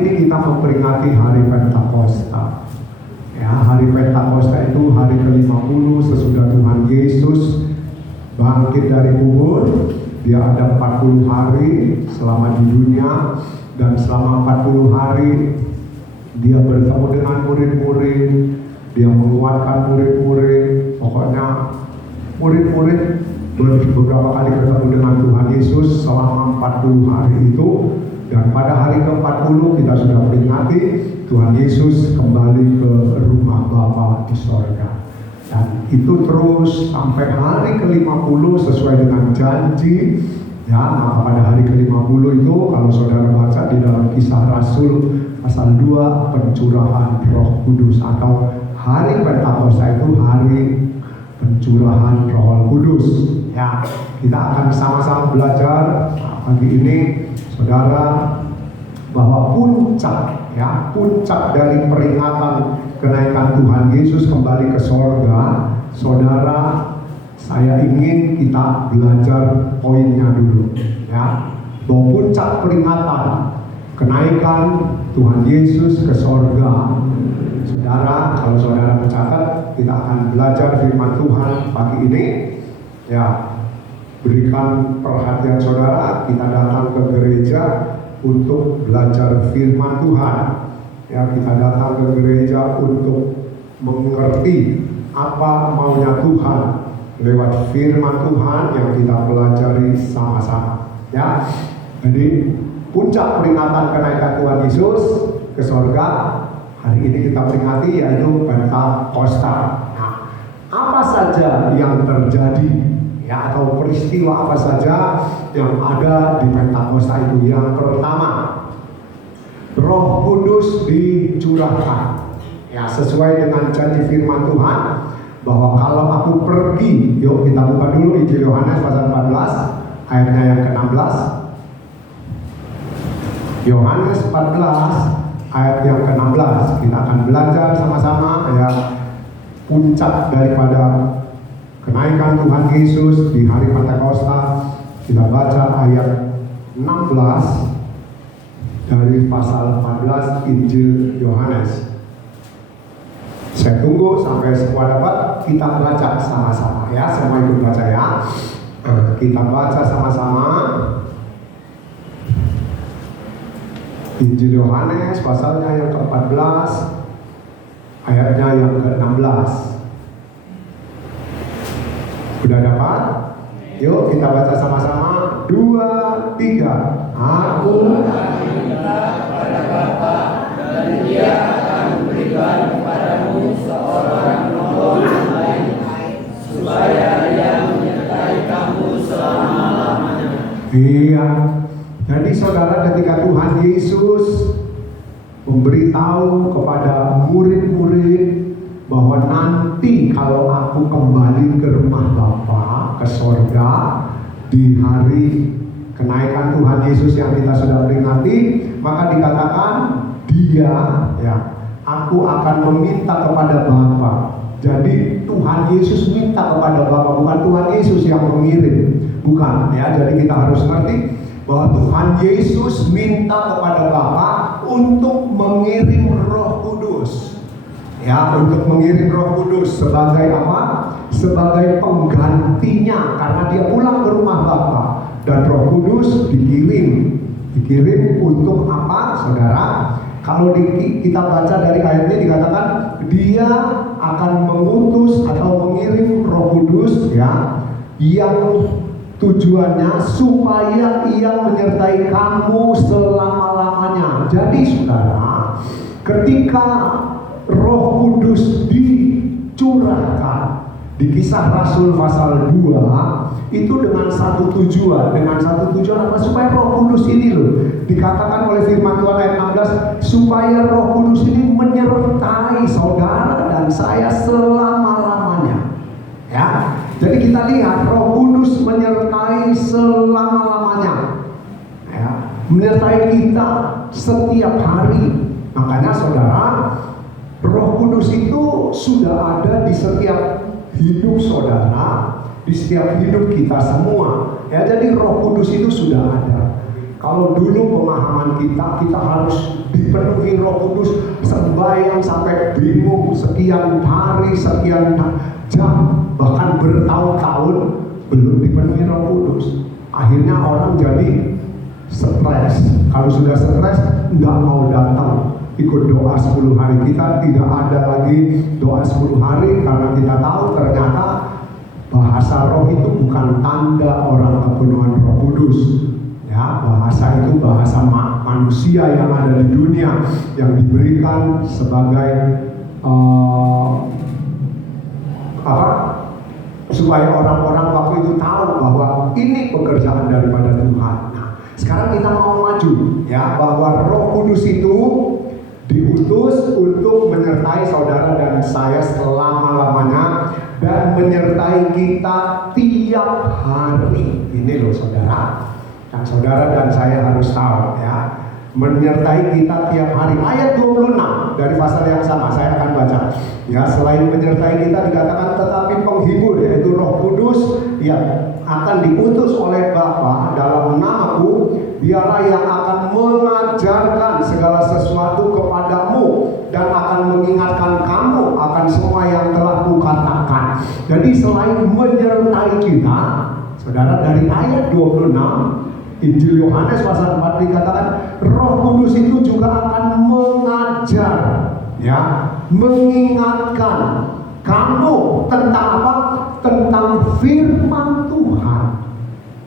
Ini kita memperingati hari Pentakosta. Ya, hari Pentakosta itu hari ke-50 sesudah Tuhan Yesus bangkit dari kubur. Dia ada 40 hari selama di dunia, dan selama 40 hari dia bertemu dengan murid-murid, dia menguatkan murid-murid. Pokoknya murid-murid beberapa kali ketemu dengan Tuhan Yesus selama 40 hari itu. Dan pada hari ke-40 kita sudah peringati Tuhan Yesus kembali ke rumah Bapa di sorga. Dan itu terus sampai hari ke-50 sesuai dengan janji. Ya, maka pada hari ke-50 itu kalau saudara baca di dalam Kisah Rasul pasal 2, pencurahan Roh Kudus, atau hari Pentakosta itu hari pencurahan Roh Kudus. Ya, kita akan sama-sama belajar pagi ini, saudara, bahwa puncak dari peringatan kenaikan Tuhan Yesus kembali ke sorga, saudara, saya ingin kita belajar poinnya dulu, ya, bahwa puncak peringatan kenaikan Tuhan Yesus ke sorga. Saudara, kalau saudara mencatat, kita akan belajar firman Tuhan pagi ini. Ya, berikan perhatian saudara, kita datang ke gereja untuk belajar firman Tuhan. Ya, kita datang ke gereja untuk mengerti apa maunya Tuhan lewat firman Tuhan yang kita pelajari sama-sama. Ya, jadi puncak peringatan kenaikan Tuhan Yesus ke sorga hari ini kita peringati, yaitu Pentakosta. Nah, apa saja yang terjadi, ya, atau peristiwa apa saja yang ada di Pentakosta itu? Yang pertama, Roh Kudus dicurahkan. Ya, sesuai dengan janji firman Tuhan bahwa kalau aku pergi, yuk kita buka dulu Injil Yohanes pasal 14 ayatnya yang ke-16. Yohanes 14 ayat yang ke-16. Kita akan belajar sama-sama ya, puncak daripada kenaikan Tuhan Yesus di hari Pentakosta. Kita baca ayat 16 dari pasal 14 Injil Yohanes. Saya tunggu sampai semua dapat, kita baca sama-sama ya, semua ikut baca ya. Kita baca sama-sama Injil Yohanes pasalnya yang ke-14 ayatnya yang ke-16. Sudah dapat? Yuk kita baca sama-sama. 2, 3. Aku akan minta pada Bapa, dan Dia akan memberikan kepadamu seorang penolong yang lain, supaya Dia menyertai kamu selama-lamanya. Iya. Jadi saudara, ketika Tuhan Yesus memberitahu kepada murid-murid bahwa nanti kalau aku kembali ke rumah Bapa, ke sorga, di hari kenaikan Tuhan Yesus yang kita sudah peringati, maka dikatakan Dia, ya, aku akan meminta kepada Bapa. Jadi Tuhan Yesus minta kepada Bapa, bukan Tuhan Yesus yang mengirim, bukan ya. Jadi kita harus ngerti bahwa Tuhan Yesus minta kepada Bapa untuk mengirim Roh Kudus. Ya, untuk mengirim Roh Kudus sebagai apa? Sebagai penggantinya, karena dia pulang ke rumah Bapa. Dan Roh Kudus dikirim untuk apa, saudara? Kalau kita baca dari ayat ini dikatakan Dia akan mengutus atau mengirim Roh Kudus, ya, yang tujuannya supaya Ia menyertai kamu selama-lamanya. Jadi saudara, ketika Roh Kudus dicurahkan di Kisah Rasul pasal 2, itu dengan satu tujuan apa? Supaya Roh Kudus ini dikatakan oleh firman Tuhan ayat 16, supaya Roh Kudus ini menyertai saudara dan saya selama-lamanya. Ya, jadi kita lihat Roh Kudus menyertai selama-lamanya, ya, menyertai kita setiap hari. Makanya saudara, Roh Kudus itu sudah ada di setiap hidup saudara, di setiap hidup kita semua. Ya, jadi Roh Kudus itu sudah ada. Kalau dulu pemahaman kita harus dipenuhi Roh Kudus, sembahyang sampai bingung, sekian hari, sekian jam, bahkan bertahun-tahun belum dipenuhi Roh Kudus. Akhirnya orang jadi stres. Kalau sudah stres, nggak mau datang ikut doa 10 hari. Kita tidak ada lagi doa 10 hari karena kita tahu ternyata bahasa roh itu bukan tanda orang kepenuhan Roh Kudus. Ya, bahasa itu bahasa manusia yang ada di dunia yang diberikan sebagai supaya orang-orang waktu itu tahu bahwa ini pekerjaan daripada Tuhan. Nah, sekarang kita mau maju, ya, bahwa Roh Kudus itu diutus untuk menyertai saudara dan saya selama-lamanya dan menyertai kita tiap hari. Ini loh saudara. Yang saudara dan saya harus tahu, ya, menyertai kita tiap hari. Ayat 26 dari pasal yang sama saya akan baca. Ya, selain menyertai kita dikatakan tetapi penghibur, yaitu Roh Kudus yang akan diutus oleh Bapa dalam namaku, dialah yang akan mengajarkan segala sesuatu kepadamu dan akan mengingatkan kamu akan semua yang telah kukatakan. Jadi selain menyertai kita, saudara, dari ayat 26 Injil Yohanes pasal 4 dikatakan Roh Kudus itu juga akan mengajar, ya, mengingatkan kamu tentang apa? Tentang firman Tuhan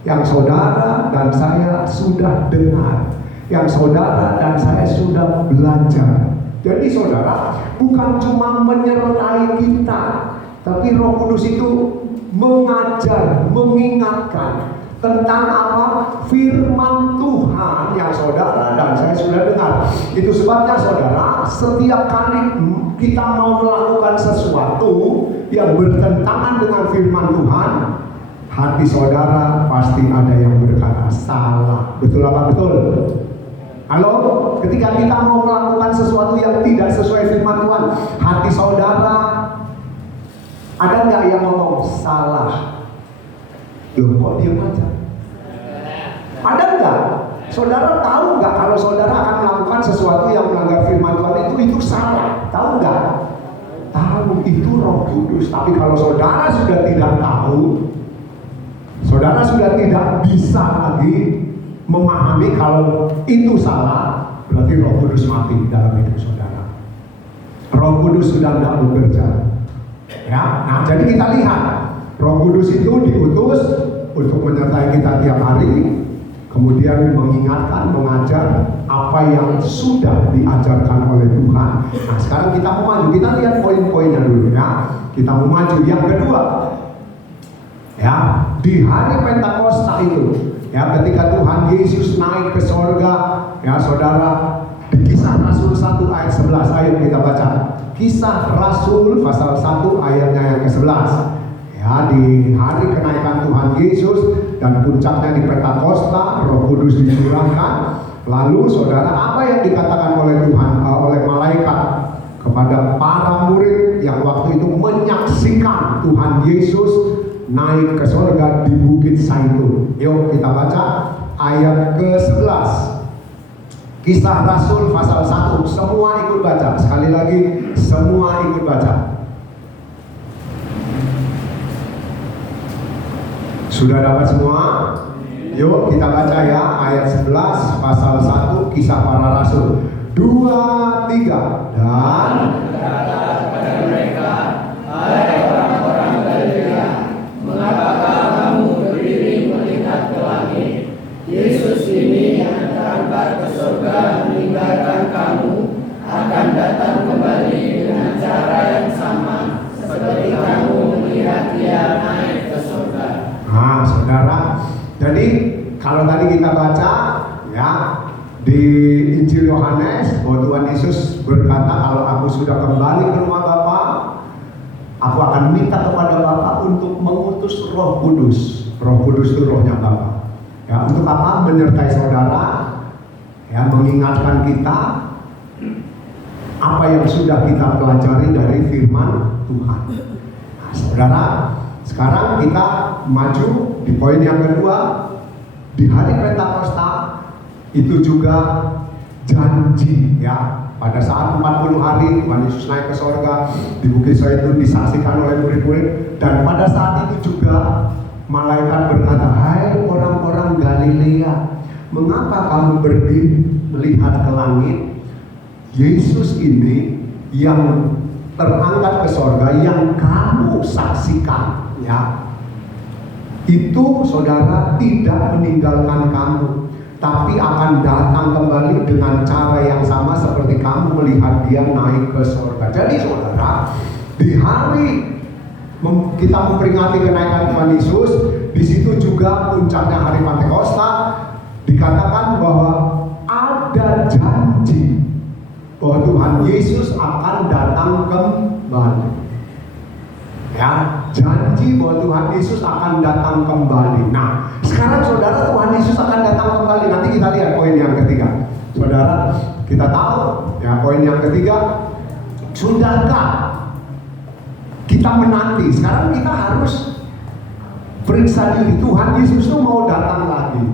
yang saudara dan saya sudah dengar, yang saudara dan saya sudah belajar. Jadi saudara, bukan cuma menyertai kita, tapi Roh Kudus itu mengajar, mengingatkan tentang apa? Firman Tuhan yang saudara dan saya sudah dengar. Itu sebabnya saudara, setiap kali kita mau melakukan sesuatu yang bertentangan dengan firman Tuhan, hati saudara pasti ada yang berkata salah. Betul apa betul? Halo? Ketika kita mau melakukan sesuatu yang tidak sesuai firman Tuhan, hati saudara ada nggak yang ngomong salah? Loh, kok diam aja? Ada nggak? Saudara tahu nggak kalau saudara akan melakukan sesuatu yang melanggar firman Tuhan itu salah? Tahu nggak? Tahu, itu Roh Kudus. Tapi kalau saudara sudah tidak tahu, saudara sudah tidak bisa lagi memahami kalau itu salah, berarti Roh Kudus mati dalam hidup saudara. Roh Kudus sudah tidak bekerja. Ya, nah jadi kita lihat Roh Kudus itu diutus untuk menyertai kita tiap hari, kemudian mengingatkan, mengajar apa yang sudah diajarkan oleh Tuhan. Nah, sekarang kita mau maju, kita lihat poin-poinnya dulu, ya. Kita mau maju. Yang kedua, ya, di hari Pentakosta itu, ya, ketika Tuhan Yesus naik ke sorga, ya saudara, di Kisah Rasul 1 ayat 11, ayo kita baca. Kisah Rasul pasal 1 ayatnya yang ke-11. Ya, di hari kenaikan Tuhan Yesus dan puncaknya di Pentakosta, Roh Kudus dicurahkan. Lalu saudara, apa yang dikatakan oleh Tuhan, oleh malaikat kepada para murid yang waktu itu menyaksikan Tuhan Yesus naik ke sorga di Bukit Zaitun? Yuk kita baca ayat ke-11. Kisah Rasul pasal 1. Semua ikut baca. Sekali lagi, semua ikut baca. Sudah dapat semua? Yuk kita baca ya, ayat 11 pasal 1 Kisah Para Rasul. 2, 3. Dan berkata kepada mereka, hai orang-orang Galilea, mengapakah kamu berdiri melihat ke langit? Yesus ini yang terangkat ke surga meninggalkan kamu akan datang kembali dengan cara yang sama seperti kamu melihat dia naik ke surga. nah saudara, jadi kalau tadi kita baca ya di Injil Yohanes bahwa Tuhan Yesus berkata, kalau aku sudah kembali ke rumah Bapa, aku akan minta kepada Bapa untuk mengutus Roh Kudus. Roh Kudus itu rohnya Bapa. Ya, untuk apa? Menyertai saudara, ya, mengingatkan kita apa yang sudah kita pelajari dari firman Tuhan. Nah, saudara, sekarang kita maju di poin yang kedua. Di hari Pentakosta Itu juga janji ya. Pada saat 40 hari Tuhan Yesus naik ke sorga, di Bukit Zaitun disaksikan oleh murid-murid, dan pada saat itu juga malaikat berkata, "Hai orang-orang Galilea, mengapa kamu berdiri melihat ke langit? Yesus ini yang terangkat ke sorga, yang kamu saksikan ya, itu saudara tidak meninggalkan kamu, tapi akan datang kembali dengan cara yang sama seperti kamu melihat dia naik ke sorga." Jadi saudara, di hari kita memperingati kenaikan Tuhan Yesus, di situ juga puncaknya hari Pentakosta, dikatakan bahwa ada janji bahwa Tuhan Yesus akan datang kembali. Ya, janji bahwa Tuhan Yesus akan datang kembali. Nah, sekarang saudara, Tuhan Yesus akan datang kembali. Nanti kita lihat poin yang ketiga. Saudara, kita tahu ya, poin yang ketiga, sudahkah kita menanti? Sekarang kita harus periksa diri, Tuhan Yesus itu mau datang lagi.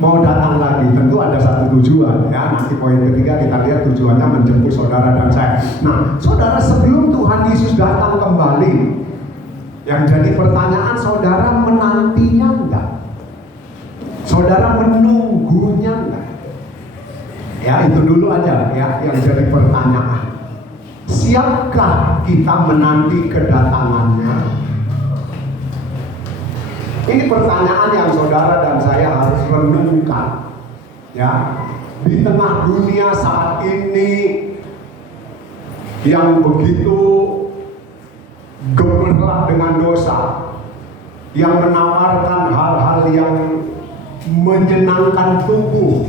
Mau datang lagi, tentu ada satu tujuan ya. Nanti poin ketiga kita lihat tujuannya menjemput saudara dan saya. Nah, saudara, sebelum Tuhan Yesus datang kembali, yang jadi pertanyaan, saudara menantinya enggak? Saudara menunggunya enggak? Ya, itu dulu aja ya yang jadi pertanyaan. Siapkah kita menanti kedatangannya? Ini pertanyaan yang saudara dan saya harus renungkan. Ya, di tengah dunia saat ini yang begitu gemerlap dengan dosa, yang menawarkan hal-hal yang menyenangkan tubuh,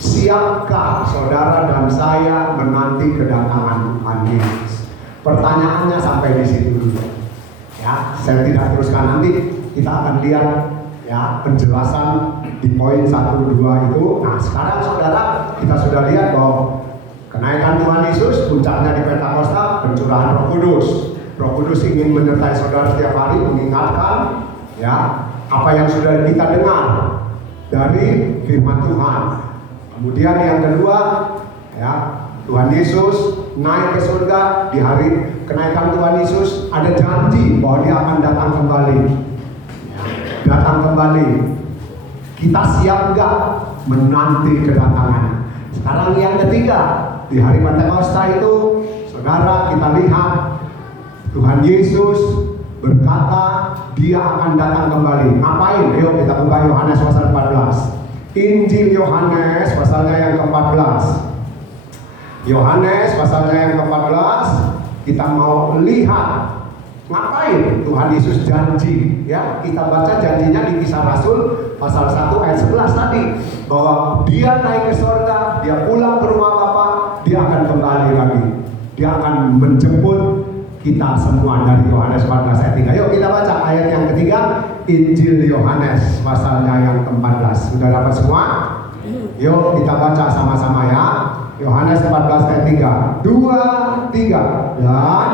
siapkah saudara dan saya menanti kedatangan Tuhan Yesus? Pertanyaannya sampai di situ dulu. Ya, saya tidak teruskan, nanti kita akan lihat ya penjelasan di poin 1, 2 itu. Nah, sekarang saudara, kita sudah lihat bahwa kenaikan Tuhan Yesus puncaknya di Pentakosta, pencurahan Roh Kudus. Roh Kudus ingin menyertai saudara setiap hari, mengingatkan ya apa yang sudah kita dengar dari firman Tuhan. Kemudian yang kedua ya, Tuhan Yesus naik ke surga. Di hari kenaikan Tuhan Yesus ada janji bahwa dia akan datang kembali. Datang kembali. Kita siap nggak menanti kedatangannya? Sekarang yang ketiga, di hari Pentakosta itu, saudara, kita lihat Tuhan Yesus berkata dia akan datang kembali. Ngapain? Ayo kita buka Yohanes pasal 14. Injil Yohanes pasalnya yang ke-14. Yohanes pasalnya yang ke-14, kita mau lihat ngapain Tuhan Yesus janji ya. Kita baca janjinya di Kisah Rasul pasal 1 ayat 11 tadi, bahwa dia naik ke surga, dia pulang ke rumah Bapa, dia akan kembali lagi, dia akan menjemput kita semua. Dari Yohanes 14 ayat 3. Yuk kita baca ayat yang ketiga, Injil Yohanes pasalnya yang ke-14. Sudah dapat semua? Yuk kita baca sama-sama ya. Yohanes 14 ayat 3. 2, 3. Dan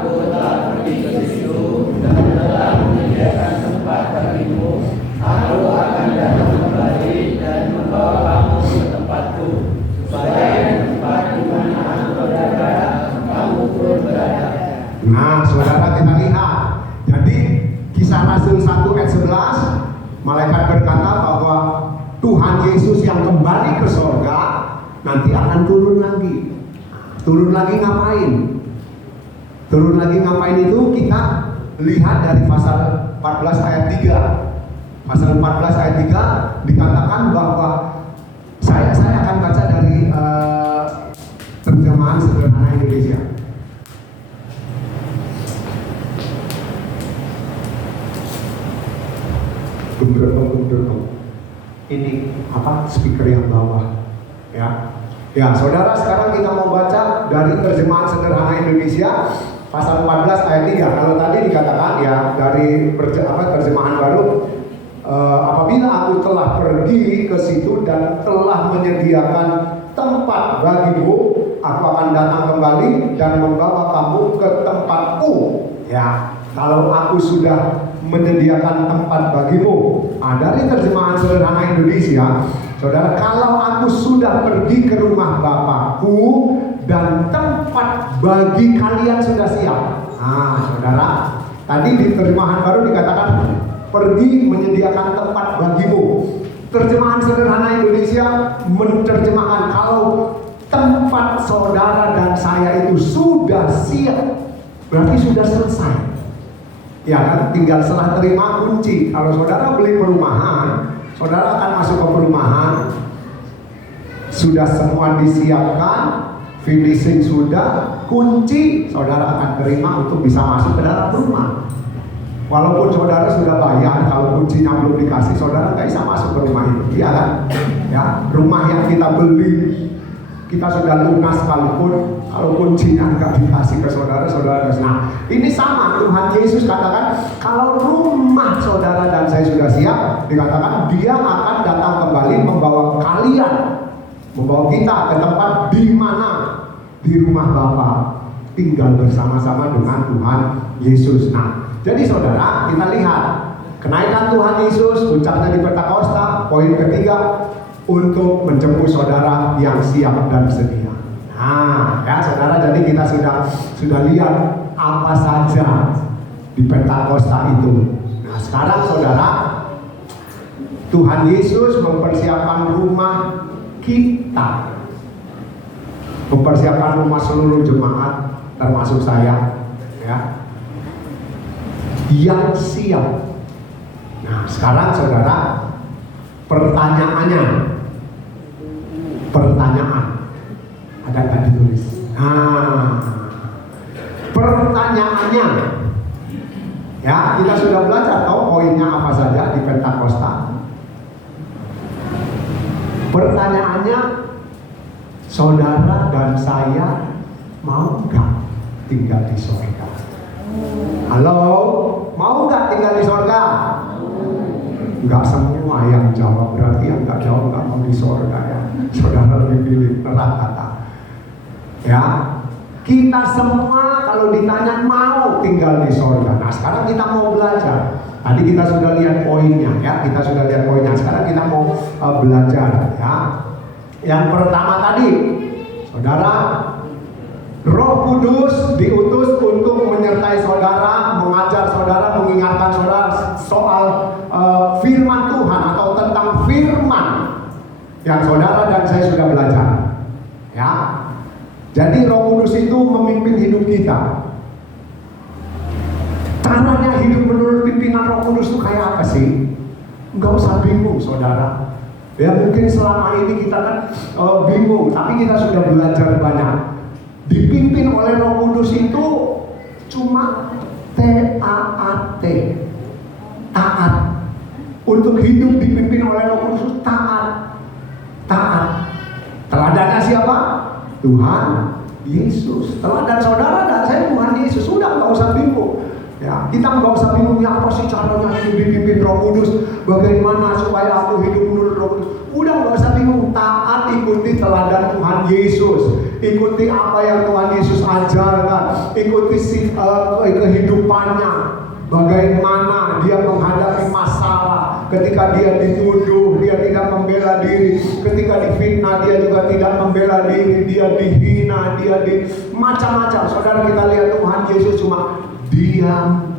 Aku telah pergi ke situ dan telah menyediakan tempat bagimu. Aku akan datang kembali dan membawa kamu ke tempatku, supaya di tempat di mana aku berada, kamu pun berada. nah, saudara, kita lihat. Jadi Kisah Rasul 1 ayat 11, malaikat berkata bahwa Tuhan Yesus yang kembali ke surga nanti akan turun lagi. Turun lagi ngapain? Turun lagi ngapain itu kita lihat dari pasal 14 ayat 3. Pasal 14 ayat 3 dikatakan bahwa saya akan baca dari terjemahan sederhana Indonesia. Ini apa, speaker yang bawah ya. Ya, saudara, sekarang kita mau baca dari terjemahan sederhana Indonesia pasal 14 ayat 3. Kalau tadi dikatakan ya dari terjemahan baru, apabila aku telah pergi ke situ dan telah menyediakan tempat bagimu, aku akan datang kembali dan membawa kamu ke tempatku. Ya, kalau aku sudah menyediakan tempat bagimu. Dari terjemahan sederhana Indonesia, saudara, kalau aku sudah pergi ke rumah Bapakku dan tempat bagi kalian sudah siap. Saudara, tadi di terjemahan baru dikatakan pergi menyediakan tempat bagimu. Terjemahan sederhana Indonesia menerjemahkan kalau tempat saudara dan saya itu sudah siap, berarti sudah selesai. Ya kan, tinggal setelah terima kunci. Kalau saudara beli perumahan, saudara akan masuk ke perumahan, sudah semua disiapkan, finishing sudah, kunci saudara akan terima untuk bisa masuk ke dalam rumah. Walaupun saudara sudah bayar, kalau kuncinya belum dikasih, saudara nggak bisa masuk ke rumah itu, iya kan? Ya, rumah yang kita beli, kita sudah lunas sekalipun, kalau kuncinya nggak dikasih ke saudara, saudara. Nah, ini sama, Tuhan Yesus katakan, kalau rumah saudara dan saya sudah siap, dikatakan Dia akan datang kembali membawa kalian, membawa kita ke tempat di mana di rumah Bapa, tinggal bersama-sama dengan Tuhan Yesus. Nah, jadi saudara, kita lihat kenaikan Tuhan Yesus, puncaknya di Pentakosta. Poin ketiga, untuk menjemput saudara yang siap dan sedia. Nah, ya saudara, jadi kita sudah lihat apa saja di Pentakosta itu. Nah, sekarang saudara, Tuhan Yesus mempersiapkan rumah kita, mempersiapkan rumah seluruh jemaat, termasuk saya, ya, yang siap. Nah, sekarang saudara, pertanyaan ada nggak ditulis? Nah, pertanyaannya, ya, kita sudah belajar tahu poinnya apa saja di Pentakosta. Pertanyaannya, saudara dan saya mau nggak tinggal di surga? Halo, mau nggak tinggal di surga? Enggak semua yang jawab, berarti yang nggak jawab nggak mau di surga, ya. Saudara lebih pilih neraka. Ya, kita semua kalau ditanya mau tinggal di surga. Nah, sekarang kita mau belajar. Tadi kita sudah lihat poinnya, ya. Kita sudah lihat poinnya. Sekarang kita mau belajar, ya. Yang pertama tadi, saudara, Roh Kudus diutus untuk menyertai saudara, mengajar saudara, mengingatkan saudara soal firman Tuhan atau tentang firman yang saudara dan saya sudah belajar. Ya, jadi Roh Kudus itu memimpin hidup kita. Caranya hidup menurut pimpinan Roh Kudus itu kayak apa sih? Enggak usah bingung, saudara. Ya, mungkin selama ini kita kan bingung, tapi kita sudah belajar banyak. Dipimpin oleh Roh Kudus itu cuma T-A-A-T, taat. Untuk hidup dipimpin oleh Roh Kudus taat. Teladannya siapa? Tuhan Yesus. Teladan saudara dan saya Tuhan Yesus. Sudah, nggak usah bingung. Ya, kita nggak usah bingung ya, apa sih caranya hidup dipimpin Roh Kudus? Bagaimana supaya aku hidup menurut Roh Kudus? Udah, nggak usah bingung. Taat, ikuti teladan Tuhan Yesus. Ikuti apa yang Tuhan Yesus ajarkan. Ikuti kehidupannya. Bagaimana dia menghadapi masalah. Ketika dia dituduh, dia tidak membela diri. Ketika difitnah, dia juga tidak membela diri. Dia dihina, dia macam-macam. Saudara, kita lihat Tuhan Yesus cuma diam.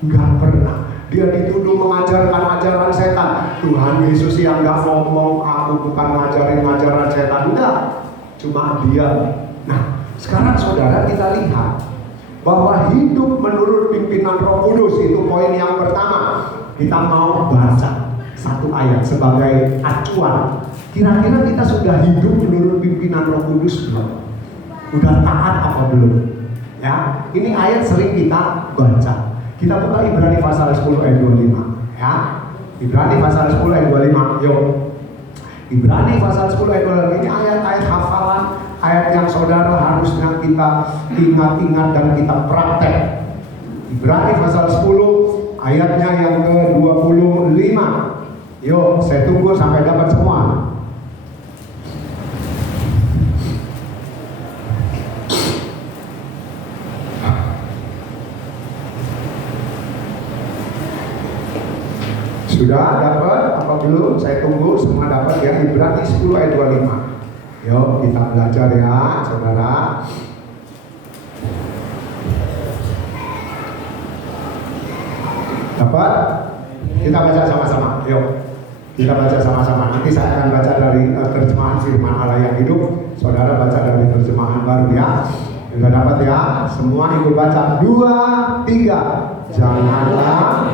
Nggak pernah dia dituduh mengajarkan ajaran setan. Tuhan Yesus yang nggak ngomong, aku bukan ngajarin ajaran setan. Enggak, cuma diam. Nah, sekarang saudara, kita lihat bahwa hidup menurut pimpinan Roh Kudus itu poin yang pertama. Kita mau baca satu ayat sebagai acuan. Kira-kira kita sudah hidup menurut pimpinan Roh Kudus belum? Udah taat apa belum? Ya, ini ayat sering kita baca. Kita buka Ibrani pasal 10 ayat 25, ya. Ibrani pasal 10 ayat 25. Yuk. Ibrani pasal 10 ayat 25. Ini ayat-ayat hafalan, ayat yang saudara harusnya kita ingat-ingat dan kita praktek. Ibrani pasal 10 ayatnya yang ke-25. Yuk, saya tunggu sampai dapat semua. Sudah dapat apa belum? Saya tunggu semua dapat ya. Ibrani 10 ayat 25. Yuk kita belajar ya saudara. Dapat? Kita baca sama-sama. Yuk kita baca sama-sama. Nanti saya akan baca dari terjemahan firman Allah yang hidup. Saudara baca dari terjemahan baru ya. Sudah dapat ya? Semua ikut baca. 2, 3. Janganlah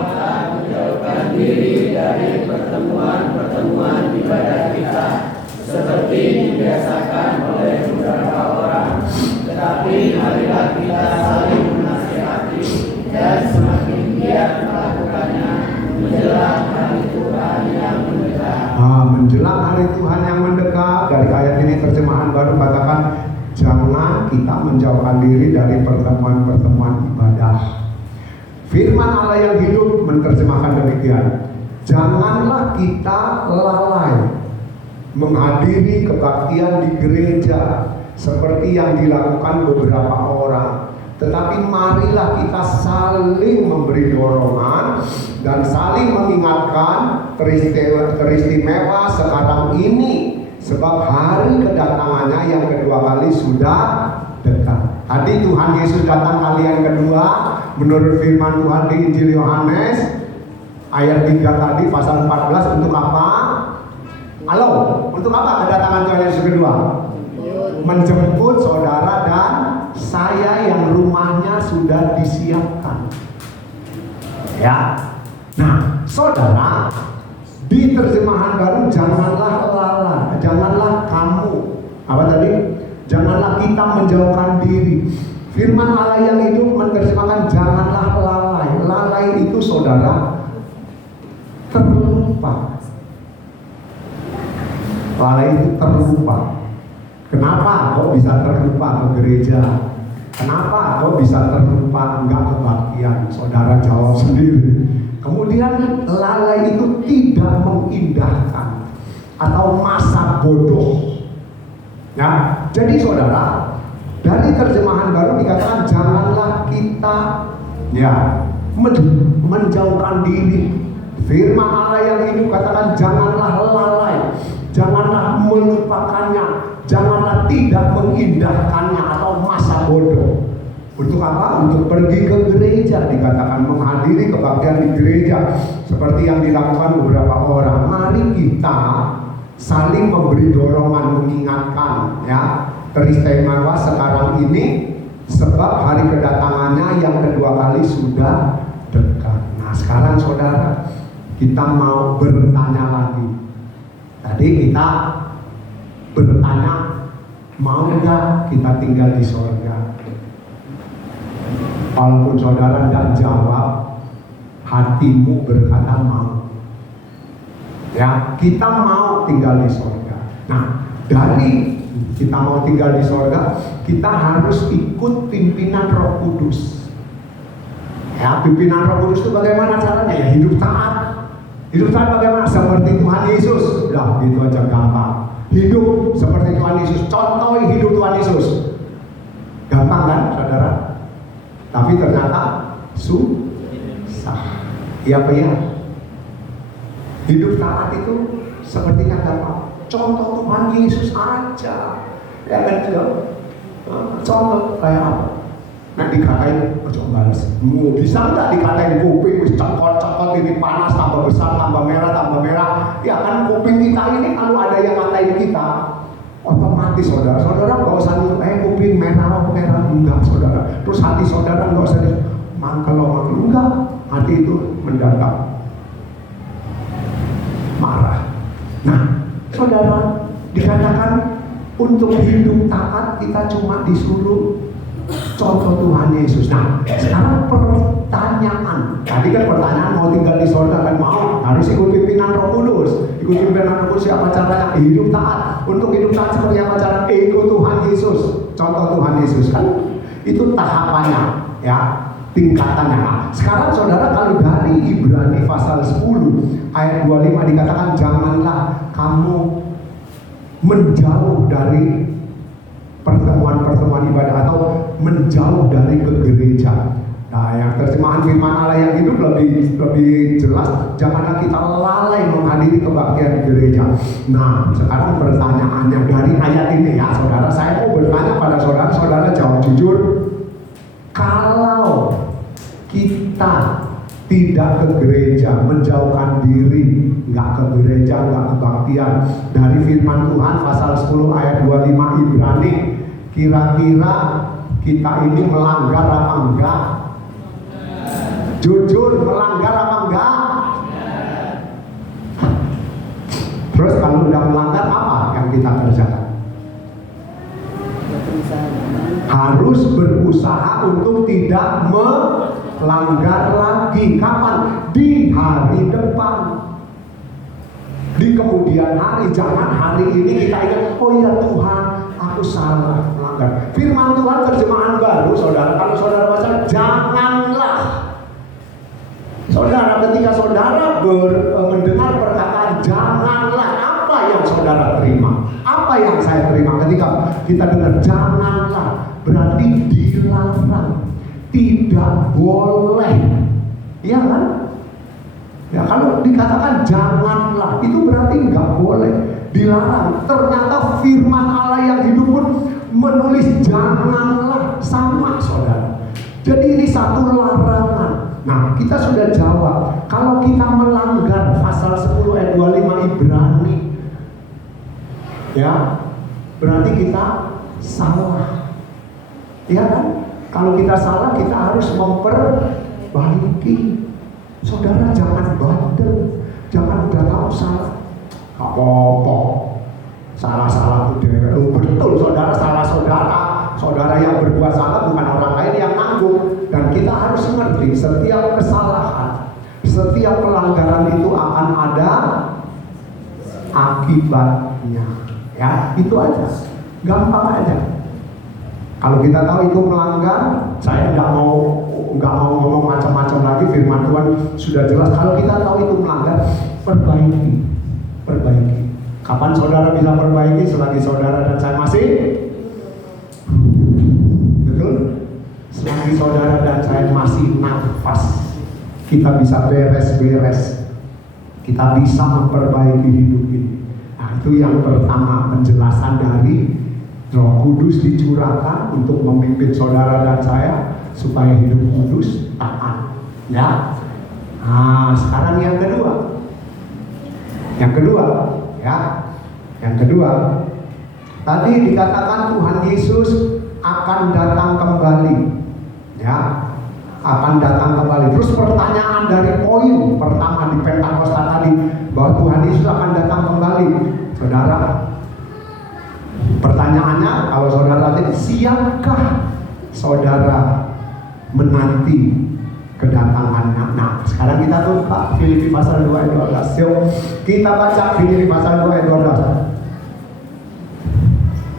menjauhkan diri dari pertemuan-pertemuan ibadah kita seperti dibiasakan oleh beberapa orang, tetapi marilah kita saling menasihati dan semakin giat melakukannya menjelang hari Tuhan yang mendekat. Menjelang hari Tuhan yang mendekat. Dari ayat ini terjemahan baru katakan, jangan kita menjauhkan diri dari pertemuan-pertemuan ibadah. Firman Allah yang hidup menerjemahkan demikian, janganlah kita lalai menghadiri kebaktian di gereja seperti yang dilakukan beberapa orang, tetapi marilah kita saling memberi dorongan dan saling mengingatkan teristimewa sekarang ini, sebab hari kedatangannya yang kedua kali sudah dekat. Tadi Tuhan Yesus datang kali yang kedua menurut firman Tuhan di Injil Yohanes ayat 3 tadi pasal 14 untuk apa? Halo, untuk apa kedatangan Tuhan Yesus kedua? Menjemput saudara dan saya yang rumahnya sudah disiapkan. Ya. Nah, saudara, di terjemahan baru janganlah lalai, janganlah kamu. Apa tadi? Janganlah kita menjauhkan diri. Firman Allah yang hidup menerjemahkan janganlah lalai. Lalai itu saudara terlupa. Lalai itu terlupa. Kenapa kok bisa terlupa ke gereja? Kenapa kok bisa terlupa enggak kebaktian? Saudara jawab sendiri. Kemudian lalai itu tidak mengindahkan atau masa bodoh. Ya, jadi saudara, dari terjemahan baru dikatakan janganlah kita menjauhkan diri. Firman Allah yang hidup katakan janganlah lalai, janganlah melupakannya, janganlah tidak mengindahkannya atau masa bodoh. Untuk apa? Untuk pergi ke gereja, dikatakan menghadiri kebaktian di gereja seperti yang dilakukan beberapa orang. Mari kita saling memberi dorongan, mengingatkan ya teristimewa sekarang ini, sebab hari kedatangannya yang kedua kali sudah dekat. Nah sekarang saudara, kita mau bertanya lagi. Tadi kita bertanya, mau nggak kita tinggal di sorga? Walaupun saudara tidak jawab, hatimu berkata mau. Ya, kita mau tinggal di sorga. Nah, dari kita mau tinggal di sorga, kita harus ikut pimpinan Roh Kudus. Ya, pimpinan Roh Kudus itu bagaimana caranya? Ya, hidup taat. Hidup taat bagaimana? Seperti Tuhan Yesus. Lah, gitu aja gampang. Hidup seperti Tuhan Yesus. Contoh hidup Tuhan Yesus. Gampang kan, saudara? Tapi ternyata susah. Iya, Pak ya? Hidup taat itu seperti kata contoh Tuhan Yesus aja. Ya kan, contoh kayak apa? Nah dikatain, coba balas. Bisa nggak dikatain kuping, cekot-cekot ini panas, tambah besar, tambah merah. Ya kan kuping kita ini kalau ada yang ngatain kita, otomatis saudara nggak usah kuping merah, enggak saudara. Terus hati saudara nggak usah kalau enggak, hati itu mendadak marah. Nah, saudara, dikatakan untuk hidup taat kita cuma disuruh contoh Tuhan Yesus. Nah, sekarang pertanyaan. Tadi kan pertanyaan mau tinggal di sorga kan mau. Harus ikut pimpinan Roh Kudus. Ikut pimpinan Roh Kudus siapa caranya? Hidup taat. Untuk hidup taat seperti apa caranya? Ikut Tuhan Yesus. Contoh Tuhan Yesus kan. Itu tahapannya, ya. Tingkatannya. Nah, sekarang saudara kalau dari Ibrani pasal 10 ayat 25 dikatakan janganlah kamu menjauh dari pertemuan-pertemuan ibadah atau menjauh dari ke gereja. Nah, yang terjemahan firman Allah yang hidup lebih jelas, janganlah kita lalai menghadiri kebaktian gereja. Nah, sekarang pertanyaannya dari ayat ini ya, saudara, saya mau bertanya pada saudara, saudara jawab jujur. Kalau kita tidak ke gereja, menjauhkan diri, nggak ke gereja, nggak kebaktian, dari firman Tuhan pasal 10 ayat 25 Ibrani, kira-kira kita ini melanggar apa enggak? Jujur, melanggar apa enggak? Terus kalau udah melanggar, apa yang kita kerjakan? Harus berusaha untuk tidak melanggar lagi. Kapan? Di hari depan, di kemudian hari. Jangan hari ini kita ingat, oh iya Tuhan, aku salah melanggar. Firman Tuhan terjemahan baru, saudara, kalau saudara baca, janganlah. Saudara, ketika saudara mendengar perkataan janganlah, apa yang saudara terima? Apa yang saya terima ketika kita dengar janganlah? Berarti dilarang, tidak boleh, ya kan? Ya, kalau dikatakan janganlah, itu berarti nggak boleh, dilarang. Ternyata firman Allah yang hidup pun menulis janganlah, sama saudara. Jadi ini satu larangan. Nah, kita sudah jawab, kalau kita melanggar pasal 10 ayat 25 Ibrani, ya, berarti kita salah. Ya kan? Kalau kita salah, kita harus memperbaiki. Saudara jangan bandel, jangan udah tahu salah, apa-apa, salah-salah udah. Betul saudara, salah saudara yang berbuat salah bukan orang lain yang nanggung. Dan kita harus mengerti setiap kesalahan, setiap pelanggaran itu akan ada akibatnya. Ya, itu aja, gampang aja. Kalau kita tahu itu melanggar, saya nggak mau ngomong macam-macam lagi. Firman Tuhan sudah jelas. Kalau kita tahu itu melanggar, perbaiki. Kapan saudara bisa perbaiki? Selagi saudara dan saya masih, betul? Selagi saudara dan saya masih nafas, kita bisa beres-beres, kita bisa memperbaiki hidup ini. Nah, itu yang pertama, penjelasan dari Roh Kudus dicurahkan untuk memimpin saudara dan saya supaya hidup kudus, taat. Ya. Nah, sekarang yang kedua, ya. Yang kedua, tadi dikatakan Tuhan Yesus akan datang kembali. Ya, akan datang kembali. Terus pertanyaan dari poin pertama di Pentakosta tadi, bahwa Tuhan Yesus akan datang kembali. Saudara, pertanyaannya, kalau saudara tadi, siapkah saudara menanti kedatangannya? Nah, sekarang kita buka Filipi pasal 2 ayat 12. Yuk, kita baca Filipi pasal 2 ayat 12.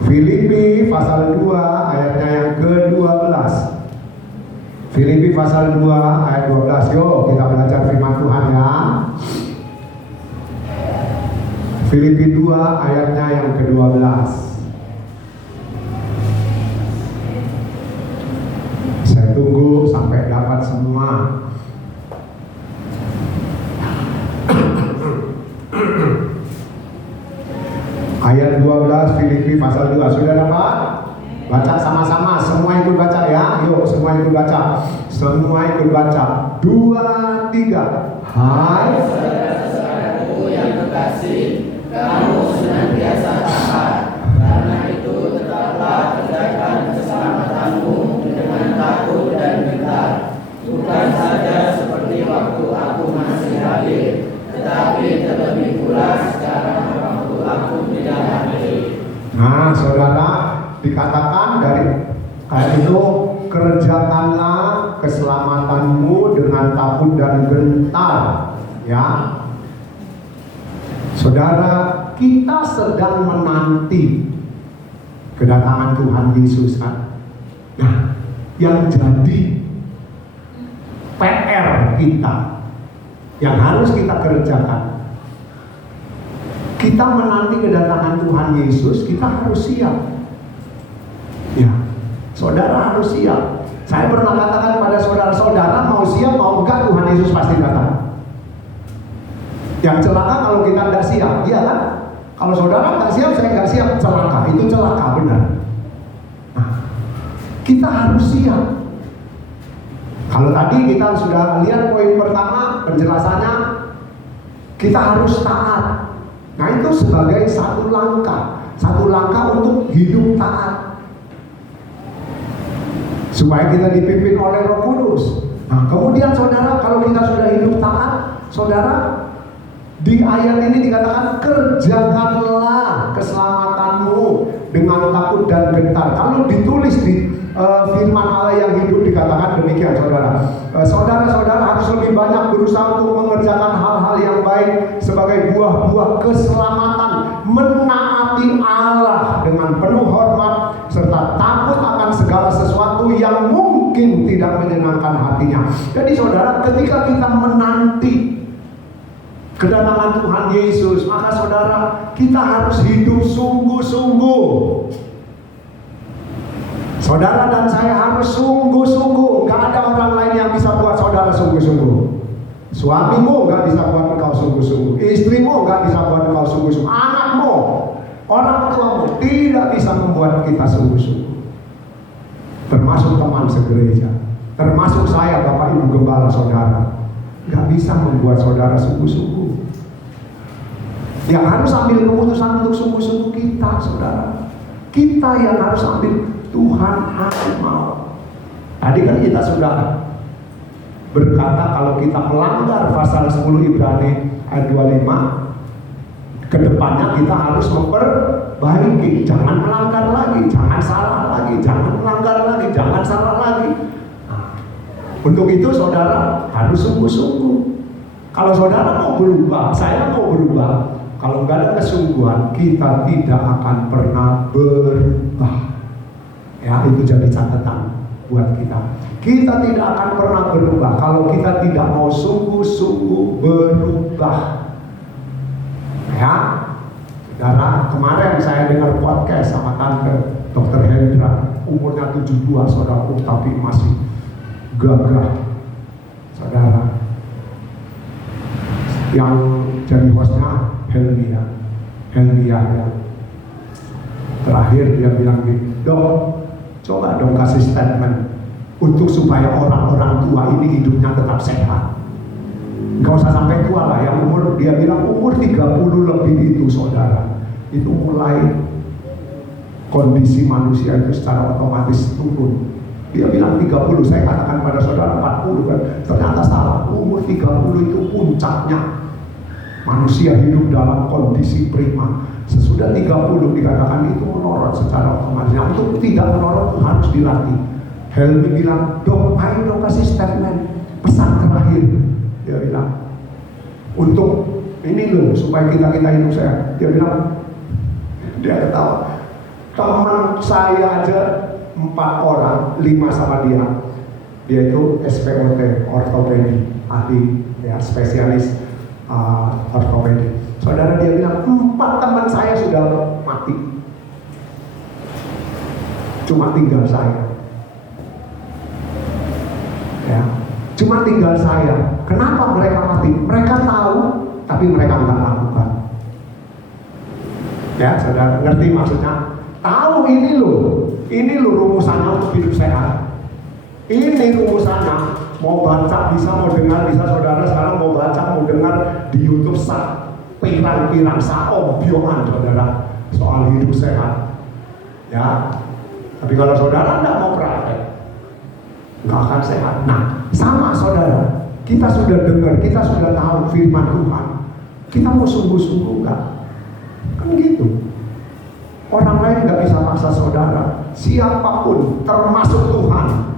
Filipi pasal 2 ayatnya yang ke-12. Filipi pasal 2 ayat 12. Yuk kita belajar firman Tuhan ya. Filipi 2 ayatnya yang ke-12. Saya tunggu sampai dapat semua. Ayat 12 Filipi pasal 2. Sudah dapat? Baca sama-sama, semua ikut baca ya. Yuk, semua ikut baca. Semua ikut baca. 2, 3. Hai saudara-saudaraku yang terkasih, kamu senantiasa taat. Karena itu tetaplah kerjakan keselamatanmu dengan takut dan gentar. Bukan saja seperti waktu aku masih hadir, tetapi terlebih pula sekarang waktu aku tidak hadir. Nah, saudara, dikatakan dari ayat itu, kerjakanlah keselamatanmu dengan takut dan gentar. Ya, saudara, kita sedang menanti kedatangan Tuhan Yesus kan. Nah, yang jadi PR kita, yang harus kita kerjakan, kita menanti kedatangan Tuhan Yesus, kita harus siap. Ya, saudara harus siap. Saya pernah katakan pada saudara-saudara, mau siap mau enggak Tuhan Yesus pasti datang. Yang celaka kalau kita enggak siap, iya kan? Kalau saudara enggak siap, saya enggak siap, celaka. Itu celaka benar. Nah, kita harus siap. Kalau tadi kita sudah lihat poin pertama penjelasannya, kita harus taat. Nah itu sebagai satu langkah untuk hidup taat, supaya kita dipimpin oleh Roh Kudus. Nah kemudian saudara, kalau kita sudah hidup taat, saudara, di ayat ini dikatakan kerjakanlah keselamatanmu dengan takut dan gentar. Kalau ditulis di firman Allah yang hidup dikatakan demikian, saudara. Saudara-saudara harus lebih banyak berusaha untuk mengerjakan hal-hal yang baik sebagai buah-buah keselamatan, menaati Allah dengan penuh hormat serta takut akan segala sesuatu yang mungkin tidak menyenangkan hatinya. Jadi saudara, ketika kita menanti kedatangan Tuhan Yesus, maka saudara, kita harus hidup sungguh-sungguh. Saudara dan saya harus sungguh-sungguh. Gak ada orang lain yang bisa buat saudara sungguh-sungguh. Suamimu gak bisa buat engkau sungguh-sungguh. Istrimu gak bisa buat engkau sungguh-sungguh. Anakmu, orang tuamu tidak bisa membuat kita sungguh-sungguh. Termasuk teman segereja, termasuk saya, Bapak Ibu Gembala, saudara, gak bisa membuat saudara sungguh-sungguh. Yang harus ambil keputusan untuk sungguh-sungguh kita, saudara. Kita yang harus ambil. Tuhan aku mau. Tadi kan kita sudah berkata kalau kita melanggar pasal 10 Ibrani ayat 25, kedepannya kita harus memperbaiki. Jangan melanggar lagi, jangan salah lagi, jangan melanggar lagi, jangan salah lagi. Nah, untuk itu saudara harus sungguh-sungguh. Kalau saudara mau berubah, saya mau berubah, kalau nggak ada kesungguhan, kita tidak akan pernah berubah. Ya, itu jadi catatan buat kita. Kita tidak akan pernah berubah kalau kita tidak mau sungguh-sungguh berubah. Ya, saudara, kemarin saya dengar podcast sama tante Dr. Hendra, umurnya 72, saudara, tapi masih gagah, saudara. Yang jadi hostnya Helmia ya. Terakhir dia bilang gini, Dok, coba dong kasih statement untuk supaya orang-orang tua ini hidupnya tetap sehat. Gak usah sampai tua lah, yang umur, dia bilang umur 30 lebih itu, saudara, itu mulai kondisi manusia itu secara otomatis turun. Dia bilang 30, saya katakan pada saudara 40 kan, ternyata salah. Umur 30 itu puncaknya manusia hidup dalam kondisi prima. Sesudah 30 dikatakan itu menurut secara otomatis. Untuk tidak menurut harus dilatih. Helmi bilang, Dok, ayo dong kasih statement, pesan terakhir. Dia bilang, untuk ini loh, supaya kita hidup sehat. Dia bilang, dia ketawa, teman saya aja 4 orang, 5 sama dia. Dia itu SPOT, ortopedi, ahli, ya, spesialis ortopedi. Saudara, dia bilang 4 teman saya sudah mati, cuma tinggal saya. Ya, cuma tinggal saya. Kenapa mereka mati? Mereka tahu, tapi mereka nggak lakukan. Ya, saudara ngerti maksudnya? Tahu ini loh rumusannya untuk hidup sehat. Ini rumusannya. Mau baca bisa, mau dengar bisa, saudara. Sekarang mau baca, mau dengar di YouTube pirang-pirang saombiongan, saudara, soal hidup sehat. Ya, tapi kalau saudara tidak mau praktek, nggak akan sehat. Nah, sama saudara, kita sudah dengar, kita sudah tahu firman Tuhan, kita mau sungguh-sungguh nggak? Kan gitu. Orang lain nggak bisa paksa saudara, siapapun, termasuk Tuhan.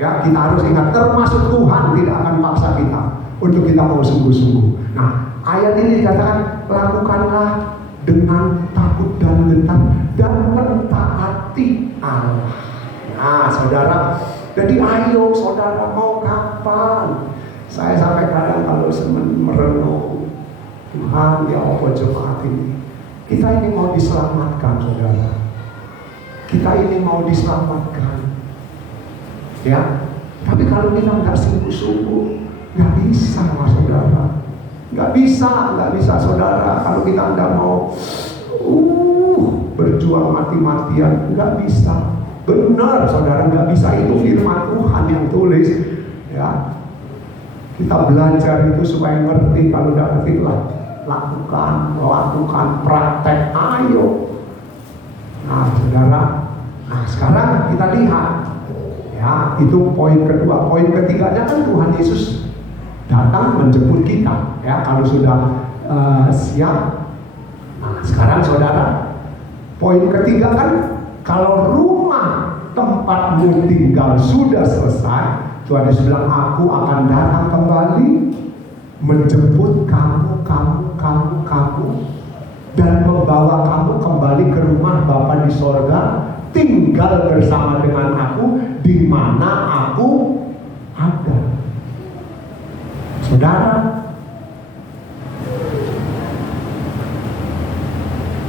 Ya, kita harus ingat, termasuk Tuhan tidak akan paksa kita untuk kita mau sungguh-sungguh. Nah, ayat ini dikatakan, lakukanlah dengan takut dan gentar dan mentaati Allah. Nah, saudara, jadi ayo saudara, mau kapan? Saya sampai kadang kalau merenung, Tuhan, ya Allah, jemaat ini, kita ini mau diselamatkan, saudara. Kita ini mau diselamatkan. Ya, tapi kalau kita nggak sungguh-sungguh, nggak bisa, mas saudara. Nggak bisa saudara. Kalau kita nggak mau berjuang mati-matian, nggak bisa. Benar saudara, nggak bisa. Itu firman Tuhan yang tulis. Ya, kita belajar itu supaya ngerti. Kalau nggak ngerti lah, lakukan praktek. Ayo. Nah saudara, nah sekarang kita lihat. Ya, itu poin kedua. Poin ketiganya kan Tuhan Yesus datang menjemput kita. Ya, kalau sudah siap. Nah, sekarang saudara, poin ketiga kan, kalau rumah tempatmu tinggal sudah selesai, Tuhan Yesus bilang, aku akan datang kembali menjemput kamu dan membawa kamu kembali ke rumah Bapa di sorga, tinggal bersama dengan aku di mana aku ada. Saudara,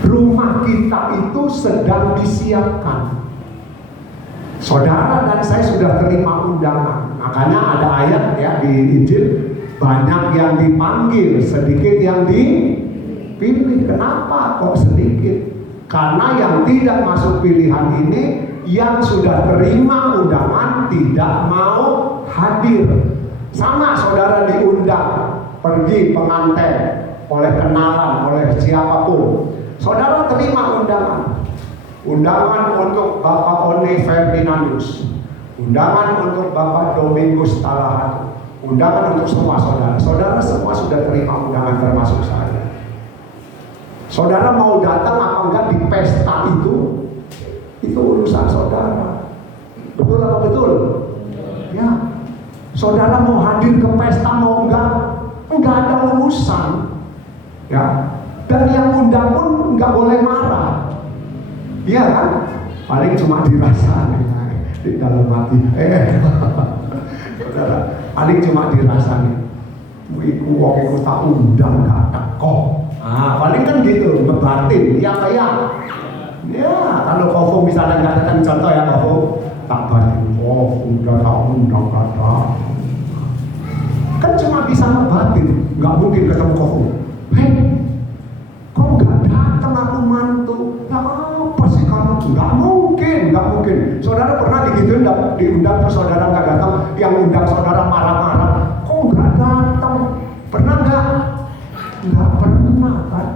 rumah kita itu sedang disiapkan. Saudara dan saya sudah terima undangan. Makanya ada ayat ya di Injil, banyak yang dipanggil, sedikit yang dipilih. Kenapa kok sedikit? Karena yang tidak masuk pilihan ini, yang sudah terima undangan tidak mau hadir. Sama saudara diundang pergi pengantin oleh kenalan, oleh siapapun, saudara terima undangan untuk Bapak Oni Ferdinandus, undangan untuk Bapak Domingus Talahan, undangan untuk semua saudara. Saudara semua sudah terima undangan termasuk saya. Saudara mau datang apa enggak di pesta itu urusan saudara. Betul apa betul? Ya. Saudara mau hadir ke pesta mau enggak ada urusan. Ya. Dan yang undang pun enggak boleh marah. Iya kan? Paling cuma dirasa di dalam hati. Saudara, paling cuma dirasa nih. Iku tak undang gak teko. Nah, paling kan gitu, ngebatin, ya kayak. Ya, kalau Kofo misalnya nggak datang, contoh ya Kofo, tak batin, udah tak undang kata. Kan cuma bisa ngebatin, nggak mungkin ketemu Kofo. Hei, kok nggak datang aku mantu? Ya apa sih kamu? Nggak mungkin. Saudara pernah digituin, diundang terus saudara nggak datang, yang undang saudara marah-marah. Kok nggak datang? Pernah nggak? Nggak pernah kan?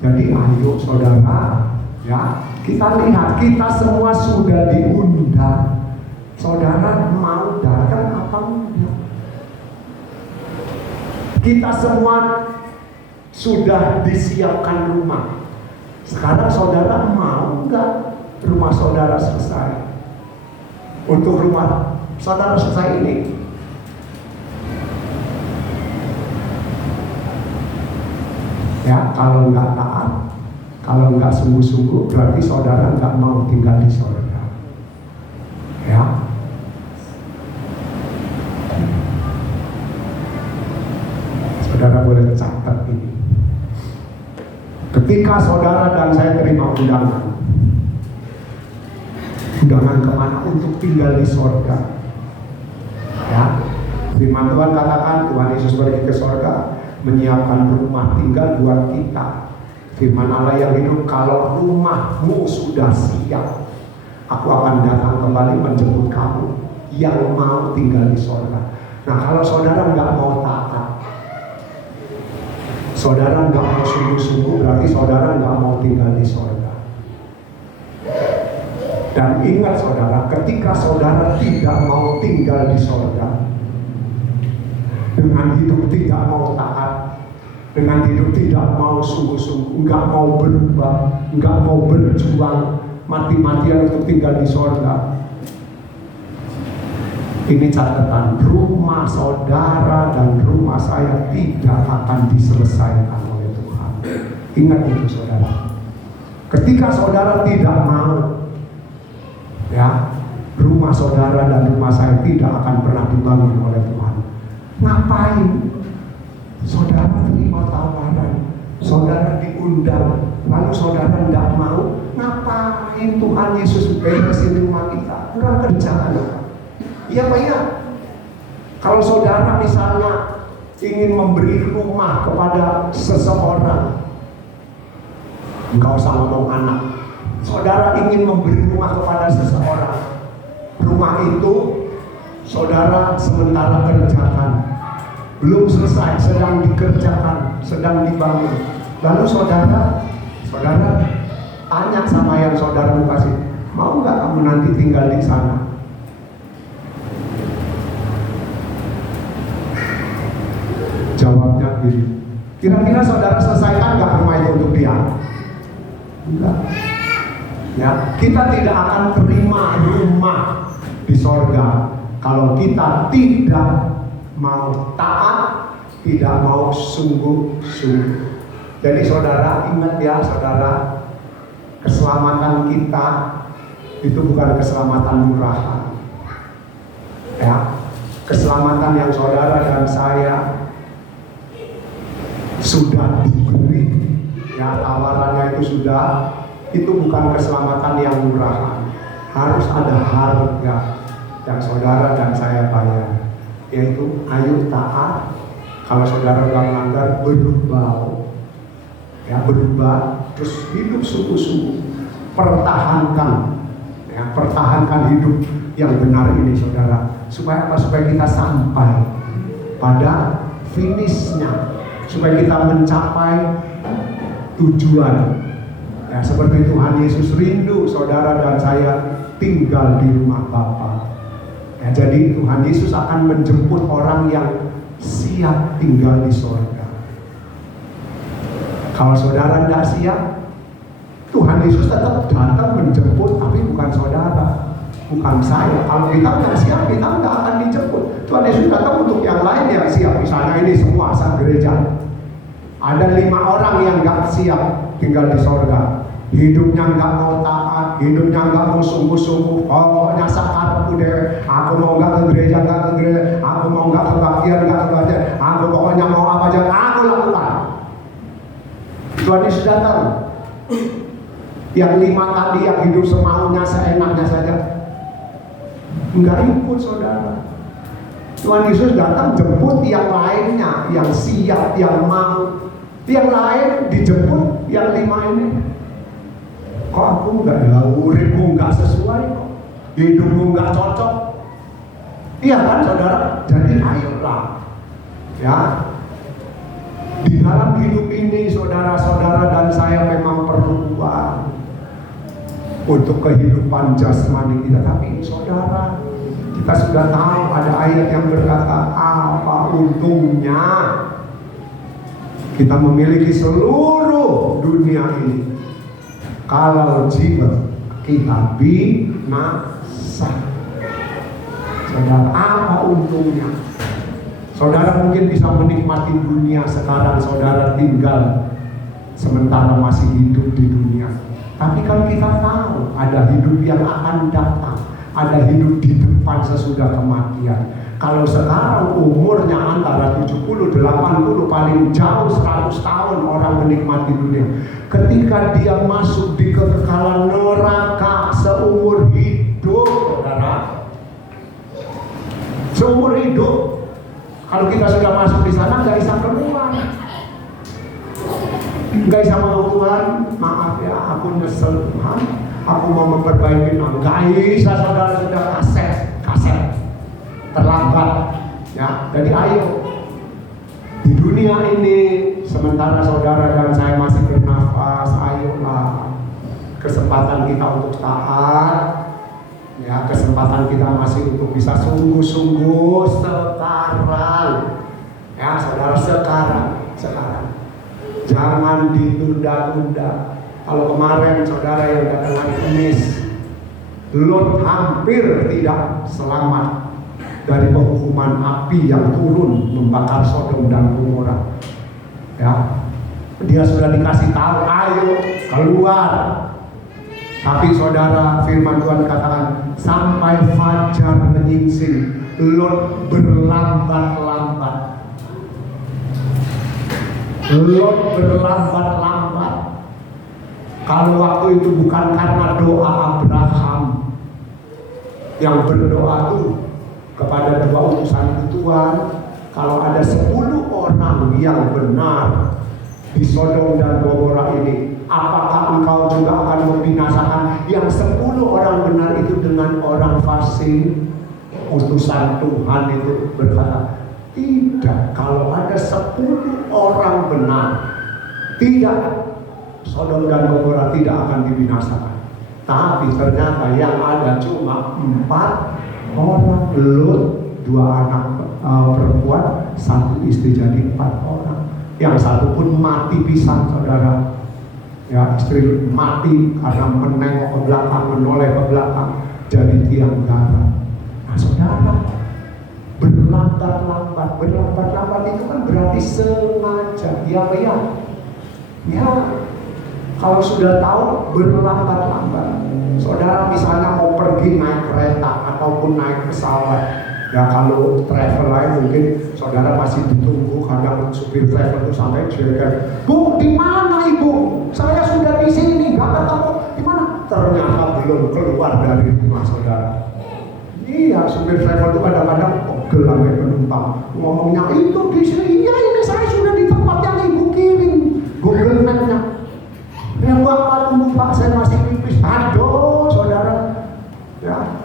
Jadi ayo saudara, ya kita lihat, kita semua sudah diundang. Saudara mau datang apa enggak? Kita semua sudah disiapkan rumah. Sekarang saudara mau enggak rumah saudara selesai? Untuk rumah saudara selesai ini, ya, kalau nggak taat, kalau nggak sungguh-sungguh, berarti saudara nggak mau tinggal di sorga. Ya. Saudara boleh catat ini. Ketika saudara dan saya terima undangan kemana? Untuk tinggal di sorga. Ya. Firman Tuhan katakan, Tuhan Yesus pergi ke sorga, menyiapkan rumah tinggal buat kita. Firman Allah yang hidup, kalau rumahmu sudah siap, aku akan datang kembali menjemput kamu yang mau tinggal di sorga. Nah, kalau saudara nggak mau taat, saudara nggak mau sungguh-sungguh, berarti saudara nggak mau tinggal di sorga. Dan ingat saudara, ketika saudara tidak mau tinggal di sorga, dengan hidup tidak mau taat, dengan hidup tidak mau sungguh-sungguh, nggak mau berubah, nggak mau berjuang mati-matian untuk tinggal di sorga, ini catatan, rumah saudara dan rumah saya tidak akan diselesaikan oleh Tuhan. Ingat itu saudara. Ketika saudara tidak mau, ya, rumah saudara dan rumah saya tidak akan pernah dibangun oleh Tuhan. Ngapain? Saudara terima tawaran, saudara diundang, lalu saudara tidak mau. Ngapain Tuhan Yesus beresin rumah kita? Kurang kerjaan apa? Iya Pak ya. Kalau saudara misalnya ingin memberi rumah kepada seseorang, enggak usah ngomong anak. Saudara ingin memberi rumah kepada seseorang. Rumah itu saudara sementara kerjakan, belum selesai, sedang dikerjakan, sedang dibangun. Lalu saudara tanya sama yang saudara kasih, mau nggak kamu nanti tinggal di sana? Jawabnya gini, kira-kira saudara selesaikan nggak rumah itu untuk dia? Enggak. Ya, kita tidak akan terima rumah di sorga kalau kita tidak mau taat, tidak mau sungguh-sungguh. Jadi saudara ingat ya saudara, keselamatan kita itu bukan keselamatan murahan. Ya, keselamatan yang saudara dan saya sudah diberi, ya tawarannya itu sudah, itu bukan keselamatan yang murahan. Harus ada harga yang saudara dan saya bayar, yaitu ayo taat. Kalau saudara nggak melanggar, berubah, ya berubah, terus hidup sungguh-sungguh, pertahankan, ya pertahankan hidup yang benar ini saudara. Supaya apa? Supaya kita sampai pada finishnya, supaya kita mencapai tujuan. Ya, seperti Tuhan Yesus rindu saudara dan saya tinggal di rumah Bapa. Ya, jadi Tuhan Yesus akan menjemput orang yang siap tinggal di sorga. Kalau saudara tidak siap, Tuhan Yesus tetap datang menjemput, tapi bukan saudara, bukan saya. Kalau kita tidak siap, kita tidak akan dijemput. Tuhan Yesus datang untuk yang lain yang siap. Misalnya ini semua asal gereja, ada 5 orang yang nggak siap tinggal di sorga. Hidupnya nggak mau taat, hidupnya nggak mau sungguh-sungguh. Pokoknya sakarepku deh, aku mau nggak ke gereja, aku mau nggak kebaktian, aku pokoknya mau apa aja aku lakukan. Tuhan Yesus datang. Yang 5 tadi yang hidup semaunya, seenaknya saja, nggak ikut saudara. Tuhan Yesus datang jemput yang lainnya, yang siap, yang mau. Yang lain dijemput, yang 5 ini, kok aku nggak, uripmu nggak sesuai kok, hidupmu nggak cocok. Iya kan saudara? Jadi ayolah, ya. Di dalam hidup ini saudara-saudara dan saya memang perlu uang untuk kehidupan jasmani kita. Tapi saudara, kita sudah tahu ada ayat yang berkata, apa untungnya kita memiliki seluruh dunia ini kalau jiwa kita binasa. Saudara, apa untungnya? Saudara mungkin bisa menikmati dunia sekarang saudara tinggal sementara masih hidup di dunia. Tapi kan kita tahu ada hidup yang akan datang, ada hidup di depan sesudah kematian. Kalau sekarang umurnya antara 70, 80, paling jauh 100 tahun orang menikmati dunia. Ketika dia masuk di kekekalan neraka seumur hidup, saudara, seumur hidup. Kalau kita sudah masuk di sana nggak bisa keluar, nggak bisa mau Tuhan, maaf ya, aku nyesel Tuhan, aku mau memperbaiki. Nggak bisa saudara, sudah kaset terlambat, ya. Jadi ayo di dunia ini sementara saudara dan saya masih bernafas, ayolah, kesempatan kita untuk taat, ya, kesempatan kita masih untuk bisa sungguh-sungguh sekarang, ya saudara, sekarang jangan ditunda-tunda. Kalau kemarin saudara yang datang hari Kamis, Lot hampir tidak selamat dari penghukuman api yang turun membakar Sodom dan Gomora, ya. Dia sudah dikasih tahu, ayo keluar. Tapi saudara, firman Tuhan katakan sampai fajar menyingsing, Lot berlambat-lambat. Kalau waktu itu bukan karena doa Abraham yang berdoa tuh, kepada dua utusan itu Tuhan, kalau ada 10 orang yang benar di Sodom dan Gomora ini, apakah engkau juga akan membinasakan yang 10 orang benar itu dengan orang fasik? Utusan Tuhan itu berkata, tidak, kalau ada 10 orang benar, tidak, Sodom dan Gomora tidak akan dibinasakan. Tapi ternyata yang ada cuma 4 orang. Lot 2 anak perempuan, 1 istri, jadi 4 orang. Yang satu pun mati pisan, saudara. Ya, istri mati karena menengok ke belakang, menoleh ke belakang, jadi tiang garam. Nah, saudara, berlambat-lambat itu kan berarti sengaja. Ya, kalau sudah tahu berlambat-lambat. Saudara misalnya mau pergi naik kereta ataupun naik pesawat, ya kalau travel lain mungkin saudara masih ditunggu, kadang supir travel itu sampai jeger, "Bu, di mana Ibu? Saya sudah di sini, nggak ketemu." Di mana? Ternyata belum keluar dari rumah saudara. Iya, supir travel itu kadang-kadang pegel sampai penumpang. Ngomongnya itu di sini, iya ini saya sudah di tempat yang Ibu kirim. Google Map-nya. Ya Bapak tunggu Pak, saya masih pipis. Aduh, saudara. Ya,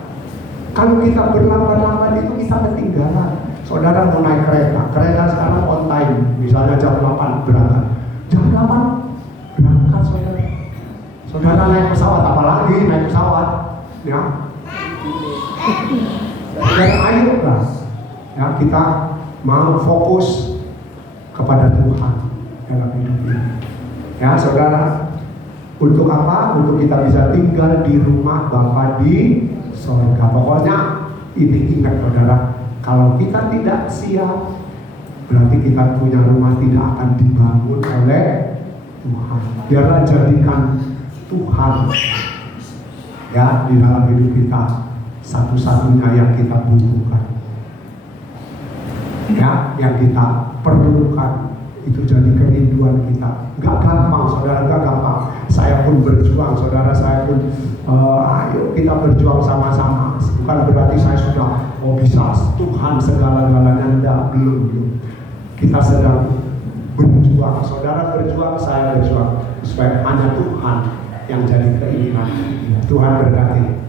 kalau kita berlambat-lambat itu kita ketinggalan. Saudara mau naik kereta sekarang on time, misalnya jam 8 berangkat. Jam 8 berangkat saudara. Saudara naik pesawat, apalagi naik pesawat, ya. Dan ayolah, ya kita mau fokus kepada Tuhan dalam hidup ini. Ya saudara, untuk apa? Untuk kita bisa tinggal di rumah Bapa di surga. Pokoknya ini ingat saudara, kalau kita tidak siap, berarti kita punya rumah tidak akan dibangun oleh Tuhan. Biarlah jadikan Tuhan ya di dalam hidup kita satu-satunya yang kita butuhkan. Ya, yang kita perlukan itu jadi kerinduan kita. Gak gampang saudara, gak gampang. Saya pun berjuang saudara, saya pun ayo kita berjuang sama-sama. Bukan berarti saya sudah bisa Tuhan segala-galanya, enggak, belum. Kita sedang berjuang, saudara berjuang, saya berjuang supaya hanya Tuhan yang jadi keinginan. Tuhan berkati.